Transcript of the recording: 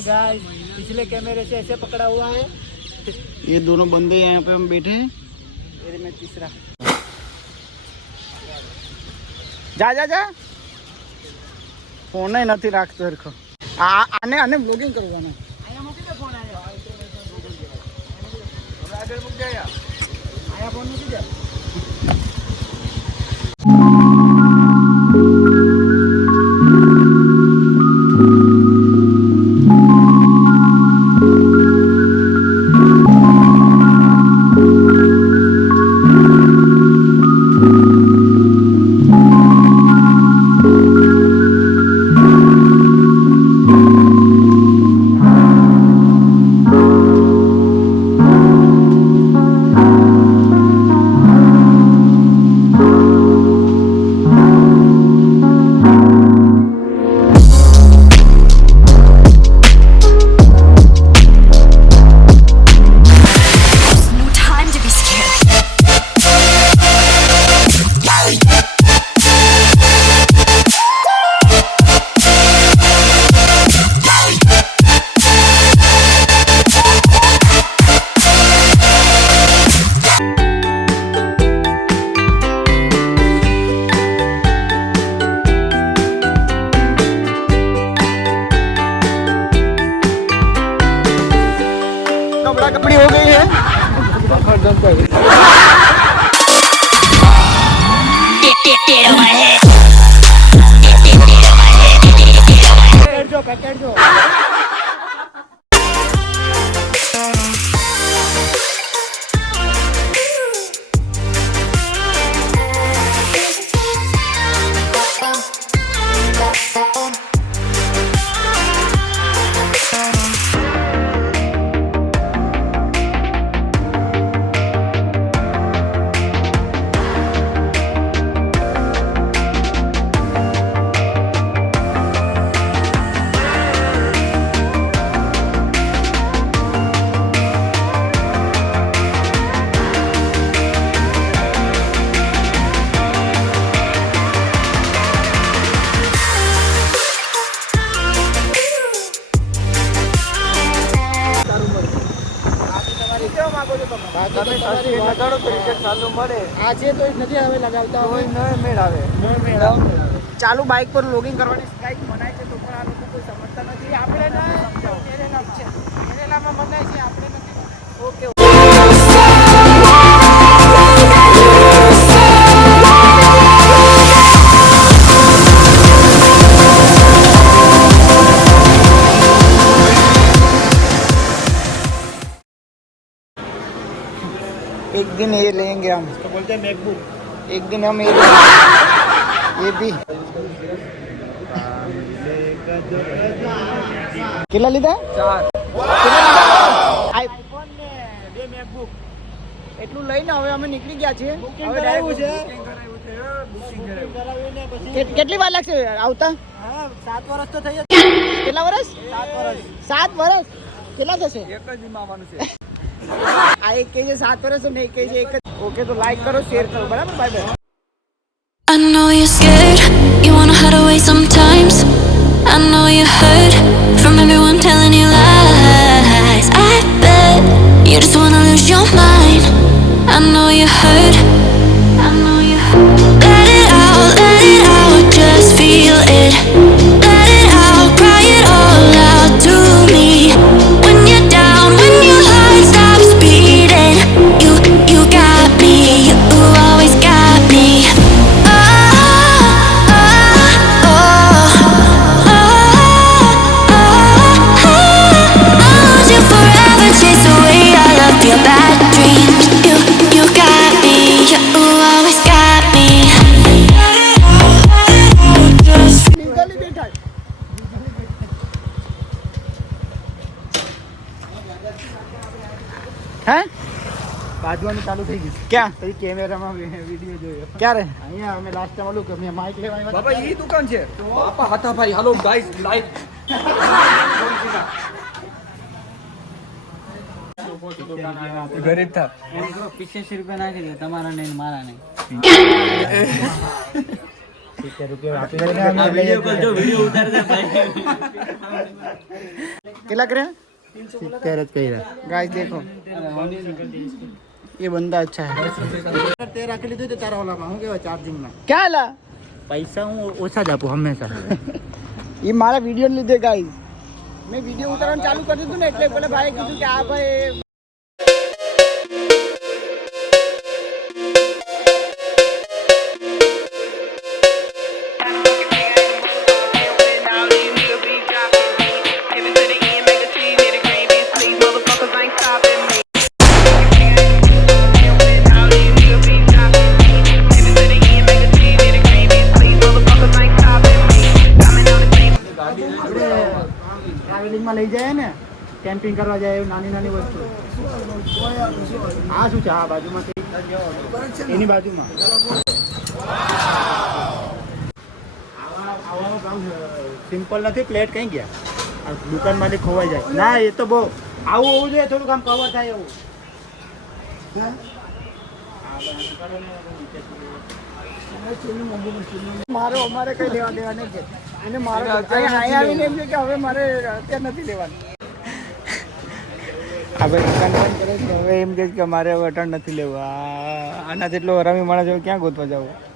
है गाइस, पिछले कैमरे से ऐसे पकड़ा हुआ है। ये दोनों बंदे यहाँ पे हम बैठे हैं। मेरे में तीसरा जा जा जा फोन ही નથી રાખતો હરખો આને આને બ્લોગિંગ કરવાનું आया मूकी पे फोन आया આગળ મૂક દે આયા फोन મૂકી દે कपड़ी हो गई है पैकेट जो આજે તો નથી હવે લગાવતા હોય ન મેળ આવે ચાલુ બાઇક પર વ્લોગિંગ કરવાની કંઈક મનાય છે તો પણ આ લોકો કોઈ સમજતા નથી આપણે કેરેલા છે કેરેલામાં મનાય છે આપણે નથી ઓકે एक दिन ये लेंगे हम तो बोलते हैं मैकबुक एक दिन हम ये लेंगे ये भी કેટલા લીધા 4 આઈફોન ને 2 મેકબુક એટલું લઈને હવે અમે નીકળી ગયા છીએ હવે ડાયરેક્ટ બુકિંગ કરાવીને પછી કેટલી વાર લાગશે આવતા હા 7 વર્ષ તો થઈ જશે કેટલા વર્ષ 7 વર્ષ કેટલા થશે એક જ આવવાનું છે આ એક કે 7 વર્ષ ને એક કે એક ઓકે તો લાઈક કરો શેર કરો બરાબર bye bye I know you're scared, you wanna hide away sometimes. I know you hurt from everyone telling you lies. I bet you just wanna lose your mind. I know you hurt, I know you hurt. Let it out, just feel it. Let it out, cry it all out to me. When you're down, when your heart stops beating, you got me, you always got me. Your bad dreams, you got me, you always got me. હે બાજવાનું ચાલુ થઈ ગયું ક્યાં પછી કેમેરામાં video જોયો ક્યારે અહીંયા અમે લાસ્ટ ટાઈમ ઓલું કે મેં માઇક લેવા આવ્યા બાબા ઈ દુકાન છે બાપા હાથા ભાઈ હાલો ગાઈસ લાઈવ ગરીબ થા એમ કરો 85 રૂપિયા નાખી દે તમારા નહીં મારા નહીં કેટલા કર્યા? 70 गाइस देखो ये बंदा अच्छा है તે રાખી લીધું તો તારા ઓલામાં હું કેવા ચાર્જિંગમાં ક્યાં લા પૈસા હું ઓછા જ આપું હંમેશા. એ મારા વિડીયો લીધે ગાઈસ મેં વિડીયો ઉતારવાનું ચાલુ કરી દીધું ને એટલે પેલા ભાઈએ કીધું કે આ ભાઈ ટ્રાવેલિંગમાં લઈ જાય ને કેમ્પિંગ કરવા જાય નાની નાની વસ્તુ આ શું છે આ બાજુમાં એની બાજુમાં સિમ્પલ નથી પ્લેટ કઈ ગયા આ દુકાનમાંથી ખોવાઈ જાય ના એ તો બહુ આવું હોવું જોઈએ થોડુંક આમ કવર થાય એવું મારો અમારે કઈ લેવા દેવા નહીં છે એને મારે અહીંયા આવીને એમ છે કે હવે મારે અત્યારે નથી લેવાનું હવે દુકાન બંધ કરે છે હવે એમ કે અમારે હવે અટણ નથી લેવું આનાથી એટલો હરામી માણસ ક્યાં ગોતવા જવું